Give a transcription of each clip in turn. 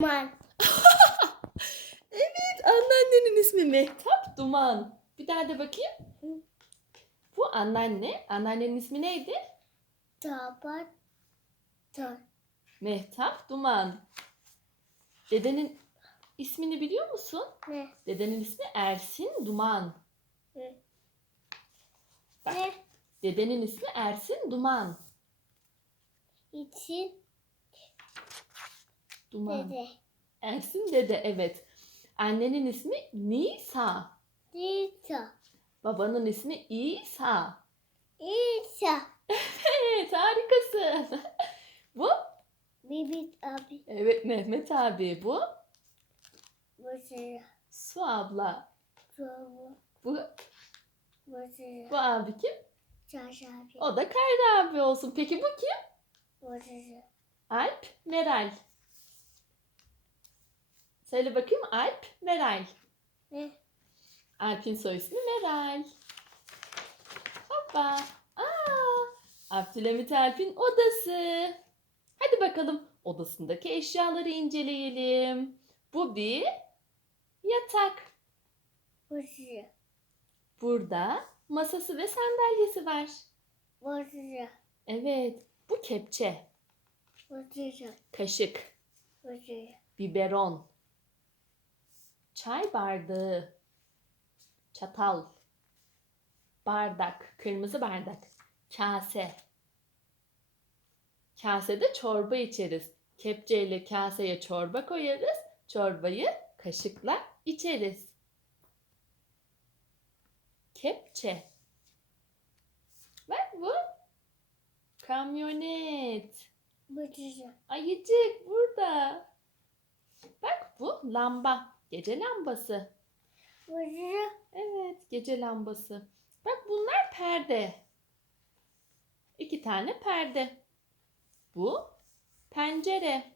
Man. Evet, anneannenin ismi Mehtap Duman. Bir daha de bakayım. Bu anneanne. Anneannenin ismi neydi? Tabat. Mehtap Duman. Dedenin ismini biliyor musun? Ne? Dedenin ismi Ersin Duman. Ne? Bak. Ne? Dedenin ismi Ersin Duman. İçin Duman. dede. Ersin dede evet. Annenin ismi Nisa. Lisa. Babanın ismi İsa. İsa. Evet harikasın. Bu? Bibit abi. Evet Mehmet abi. Bu? Basıra. Su abla. Çorba. Bu, Basıra. bu abi kim? Çarşı abi. O da Kayra abi olsun. Peki bu kim? Basıra. Alp Meral. Söyle bakayım Alp Meral. Ne? Alp'in soy ismi Meral. Hoppa. Aa, Abdülhamit Alp'in odası. Hadi bakalım odasındaki eşyaları inceleyelim. Bu bir yatak. Basıra. Burada masası ve sandalyesi var. Basıra. Evet, bu kepçe, Basıra. kaşık, Basıra. biberon, çay bardağı, çatal, bardak, kırmızı bardak, kase. Kasede çorba içeriz. Kepçeyle kaseye çorba koyarız. Çorbayı kaşıkla içeriz. Kepçe. Bak bu. Kamyonet. Ayıcık burada. Bak bu lamba. Gece lambası. Evet, gece lambası. Bak bunlar perde. İki tane perde. Bu pencere.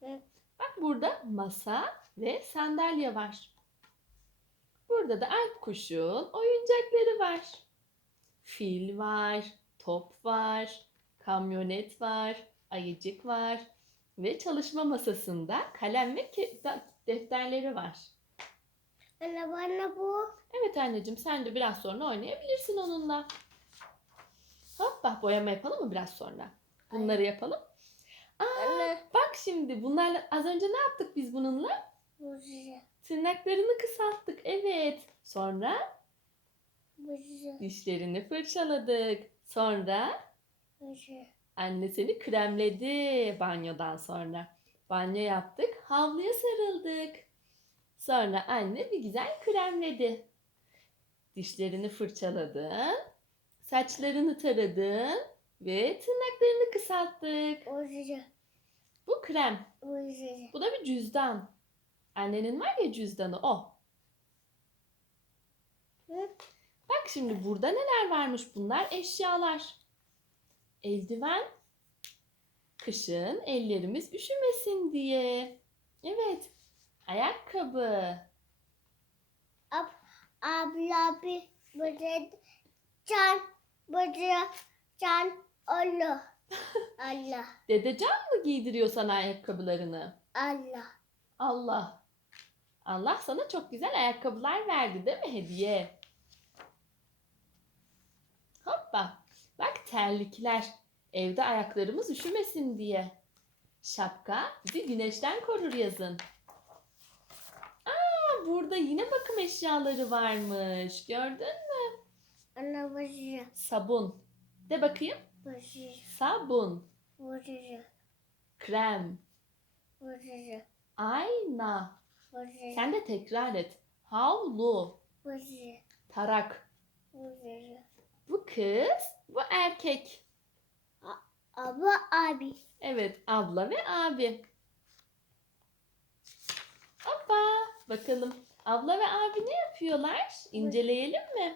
Hı. Bak burada masa ve sandalye var. Burada da Alp kuşun oyuncakları var. Fil var, top var, kamyonet var, ayıcık var ve çalışma masasında kalem ve defterleri var. Anne bana bu. Evet anneciğim sen de biraz sonra oynayabilirsin onunla. Hoppa boyama yapalım mı biraz sonra? Bunları yapalım. Aa, Anne. bak şimdi bunlarla az önce ne yaptık biz bununla? Basıra. Tırnaklarını kısalttık. Evet. Sonra Basıra. dişlerini fırçaladık. Sonra Basıra. Anne seni kremledi banyodan sonra. Banyo yaptık. Havluya sarıldık. Sonra anne bir güzel kremledi. Dişlerini fırçaladın. Saçlarını taradın. Ve tırnaklarını kısalttık. Bu krem. Bu da bir cüzdan. Annenin var ya cüzdanı o. Bak şimdi burada neler varmış bunlar? Eşyalar. Eldiven. Kışın ellerimiz üşümesin diye. Evet. Ayakkabı. Ab, abla bir böyle can böyle can Allah Allah Dedecan mı giydiriyor sana ayakkabılarını? Allah Allah. Allah sana çok güzel ayakkabılar verdi değil mi hediye? Hoppa. Bak terlikler. Evde ayaklarımız üşümesin diye. Şapka bizi güneşten korur yazın. Aa, burada yine bakım eşyaları varmış. Gördün mü? ana başı Sabun. De bakayım. başı Sabun. başı Krem. başı Ayna. başı Sen de tekrar et. Havlu. başı Tarak. başı Bu kız, bu erkek. Abla abi Evet, abla ve abi. Hoppa, bakalım. Abla ve abi ne yapıyorlar? İnceleyelim mi?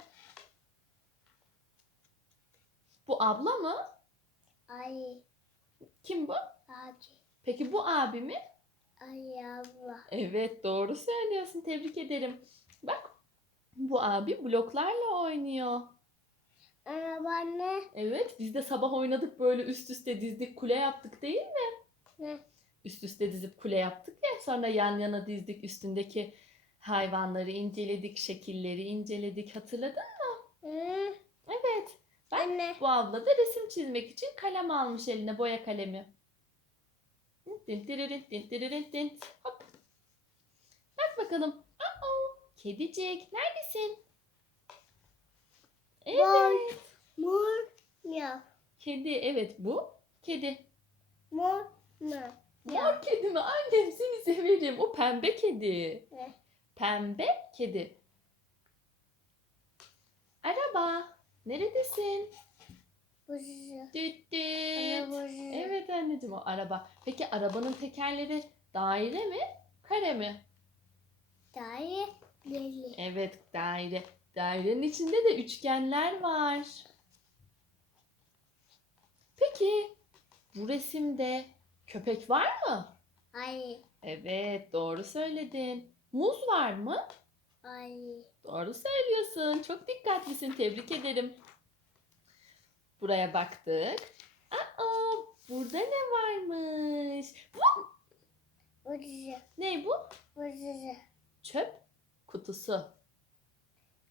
Bu abla mı? ay Kim bu? abi Peki bu abi mi? ay abla Evet, doğru söylüyorsun. Tebrik ederim. Bak, bu abi bloklarla oynuyor. Ana bana Evet, biz de sabah oynadık böyle üst üste dizdik, kule yaptık değil mi? ne üst üste dizip kule yaptık ya. Sonra yan yana dizdik üstündeki hayvanları inceledik, şekilleri inceledik. Hatırladın mı? Hı, Evet. Bak Anne. bu abla da resim çizmek için kalem almış eline boya kalemi. Dint diririt, dint diririt, dint. Hop. Bak bakalım. Aa, kedicik neredesin? Evet. Mor. Ya. Kedi evet bu. Kedi. Mor. Ne? Mor kedi mi? Annem seni severim. O pembe kedi. Ne? Pembe kedi. Araba. Neredesin? Buzu. Düt. Evet anneciğim o araba. Peki arabanın tekerleri daire mi? Kare mi? Daire. Deli. Evet daire. Dairenin içinde de üçgenler var. Peki bu resimde köpek var mı? Ay. Evet doğru söyledin. Muz var mı? Ay. Doğru söylüyorsun. Çok dikkatlisin. Tebrik ederim. Buraya baktık. Aa, burada ne varmış? Bu Buzu. ne bu? Buzu. Çöp kutusu.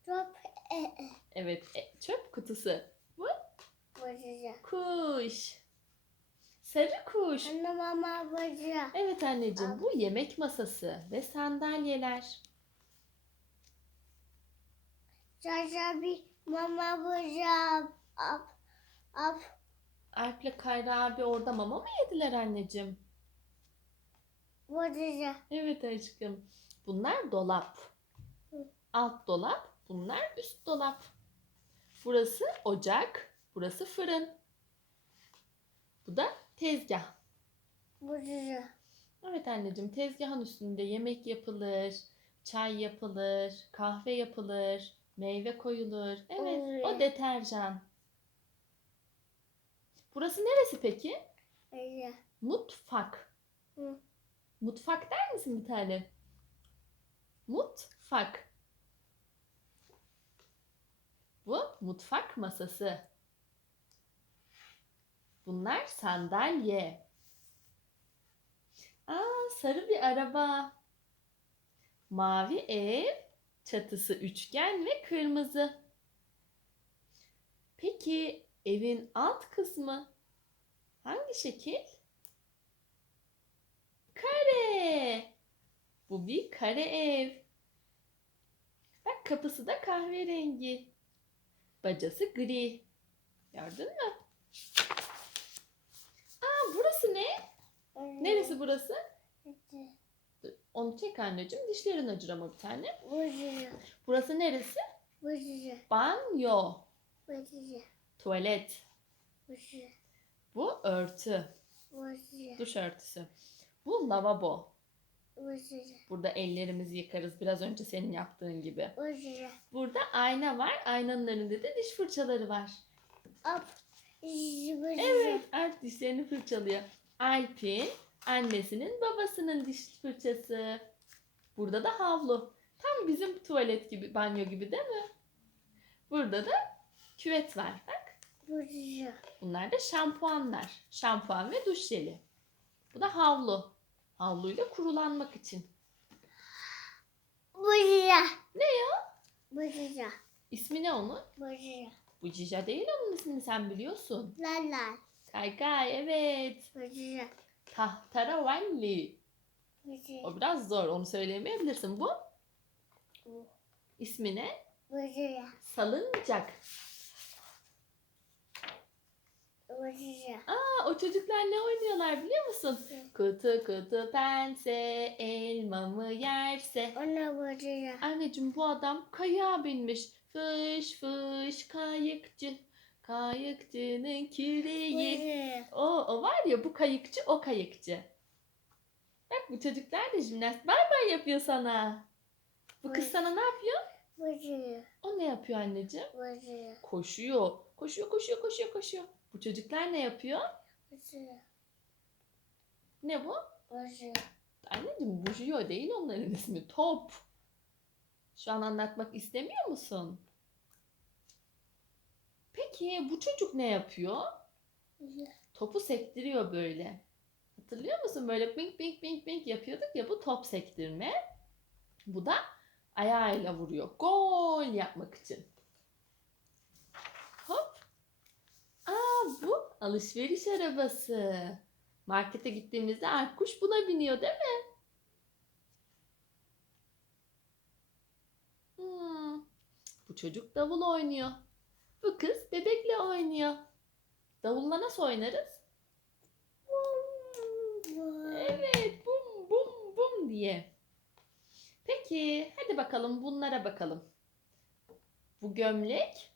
E. Evet, e, çöp kutusu. Buzu. Kuş. Sarı kuş. Anne mama buzu. Evet anneciğim, bu yemek masası ve sandalyeler. Caca bir mama buzu. Ap. Ap. Alp'le Kayra abi orada mama mı yediler anneciğim? Buzu. Evet aşkım. Bunlar dolap. Alt dolap, bunlar üst dolap. Burası ocak, burası fırın. Bu da tezgah. Buzu. Evet anneciğim, tezgahın üstünde yemek yapılır, çay yapılır, kahve yapılır, meyve koyulur. Evet, o Evet. deterjan. Burası neresi peki? Öyle. Mutfak. Hı. Mutfak der misin bir tane? Mutfak. Bu mutfak masası. Bunlar sandalye. Aa, sarı bir araba. Mavi ev, çatısı üçgen ve kırmızı. Peki evin alt kısmı hangi şekil? Kare. Bu bir kare ev. Bak kapısı da kahverengi. Bacası gri. Gördün mü? Aa burası ne? Neresi burası? Dur, Onu çek anneciğim. Dişlerin acır ama bir tane. Buzu. Burası neresi? Buzu. Banyo. Buzu. Tuvalet. Buzu. Bu örtü. Buzu. Duş örtüsü. Bu lavabo. Burada ellerimizi yıkarız. Biraz önce senin yaptığın gibi. Burada ayna var. Aynanın önünde de diş fırçaları var. Evet, Alp dişlerini fırçalıyor. Alp'in annesinin babasının diş fırçası. Burada da havlu. Tam bizim tuvalet gibi, banyo gibi değil mi? Burada da küvet var. Bak. Bunlar da şampuanlar. Şampuan ve duş jeli. Bu da havlu. Havluyla kurulanmak için. Buzu. Ne ya? Buzu. İsmi ne onun? Buzu. Bu Cica değil onun ismini sen biliyorsun. La la. Kaykay evet. Buzu. Tahtaravalli. Buzu. O biraz zor onu söyleyemeyebilirsin. Bu Bu. ismi ne? Buzu. Salıncak. Aa, o çocuklar ne oynuyorlar biliyor musun? Kutu kutu pense elmamı yerse. Ona buzu. Anneciğim bu adam kayığa binmiş. Fış fış kayıkçı. Kayıkçının küreği. O, o var ya bu kayıkçı o kayıkçı. Bak bu çocuklar da jimnast bay bay yapıyor sana. Bu kız sana ne yapıyor? Buzu. O ne yapıyor anneciğim? Buzu. Koşuyor. Koşuyor koşuyor koşuyor koşuyor. Bu çocuklar ne yapıyor? Buzu. Ne bu? Buzu. Anneciğim bujiyo değil onların ismi. Top. Şu an anlatmak istemiyor musun? Peki bu çocuk ne yapıyor? Buzu. Topu sektiriyor böyle. Hatırlıyor musun? Böyle bink bink bink bink yapıyorduk ya bu top sektirme. Bu da ayağıyla vuruyor. Gol yapmak için. Hop. Aa bu alışveriş arabası. Markete gittiğimizde Alpkuş buna biniyor değil mi? Hmm. Bu çocuk davul oynuyor. Bu kız bebekle oynuyor. Davulla nasıl oynarız? Evet, bum bum bum diye. Peki, hadi bakalım bunlara bakalım. Bu gömlek,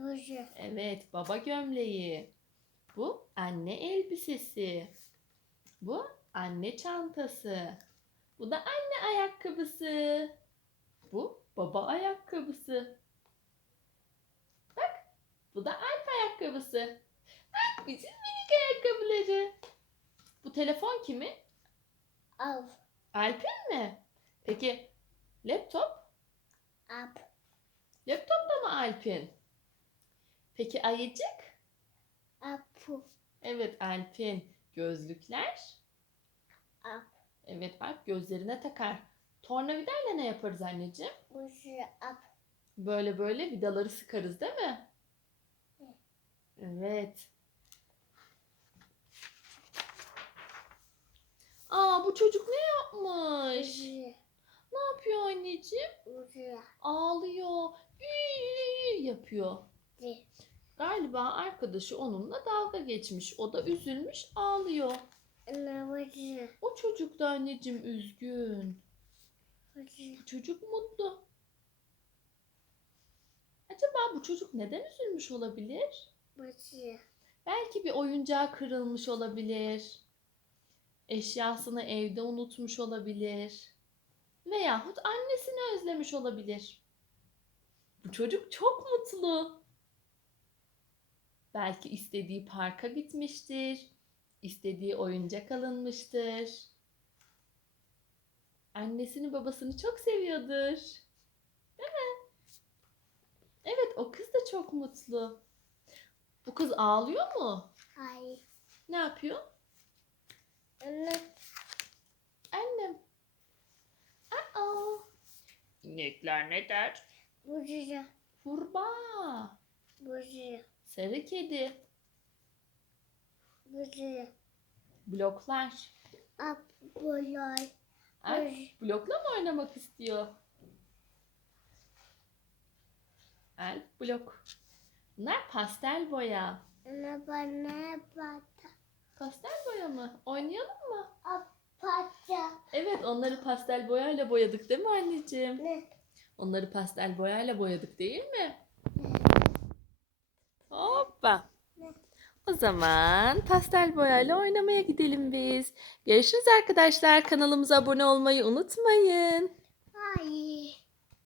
Ucu. evet baba gömleği. Bu anne elbisesi. Bu anne çantası. Bu da anne ayakkabısı. Bu baba ayakkabısı. Bak, bu da Alp ayakkabısı. Bak, bizim minik ayakkabıları. Bu telefon kimin? Av. Alp'in mi? Peki laptop? Up. Laptop da mı Alp'in? Peki ayıcık? Apu. Evet Alp'in. Gözlükler? Up. Evet Alp gözlerine takar. Tornavidayla ne yaparız anneciğim? Ucu. Up. Böyle böyle vidaları sıkarız değil mi? Evet. Aa bu çocuk ne yapmış? Ucu. Ne yapıyor anneciğim? Ucu. Ağlıyor. Yapıyor. Di. Galiba arkadaşı onunla dalga geçmiş. O da üzülmüş ağlıyor. Ucu. O çocuk da anneciğim üzgün. Bu çocuk mutlu. Acaba bu çocuk neden üzülmüş olabilir? Ucu. Belki bir oyuncağı kırılmış olabilir. Eşyasını evde unutmuş olabilir. Veyahut annesini özlemiş olabilir. Bu çocuk çok mutlu. Belki istediği parka gitmiştir. İstediği oyuncak alınmıştır. Annesini babasını çok seviyordur. Değil mi? Evet o kız da çok mutlu. Bu kız ağlıyor mu? Hayır. Ne yapıyor? Ana. Annem. Aa. İnekler ne der? Ucu. Kurbağa. Ucu. Sarı kedi. Ucu. Bloklar. Boy. Alp blokla mı oynamak istiyor? Alp blok. Bunlar pastel boya. Ana bana bata. Pastel boya mı? Oynayalım mı? Pata. Evet onları pastel boyayla boyadık değil mi anneciğim? Ne? Onları pastel boyayla boyadık değil mi? Hoppa. O zaman pastel boyayla oynamaya gidelim biz. Görüşürüz arkadaşlar. Kanalımıza abone olmayı unutmayın.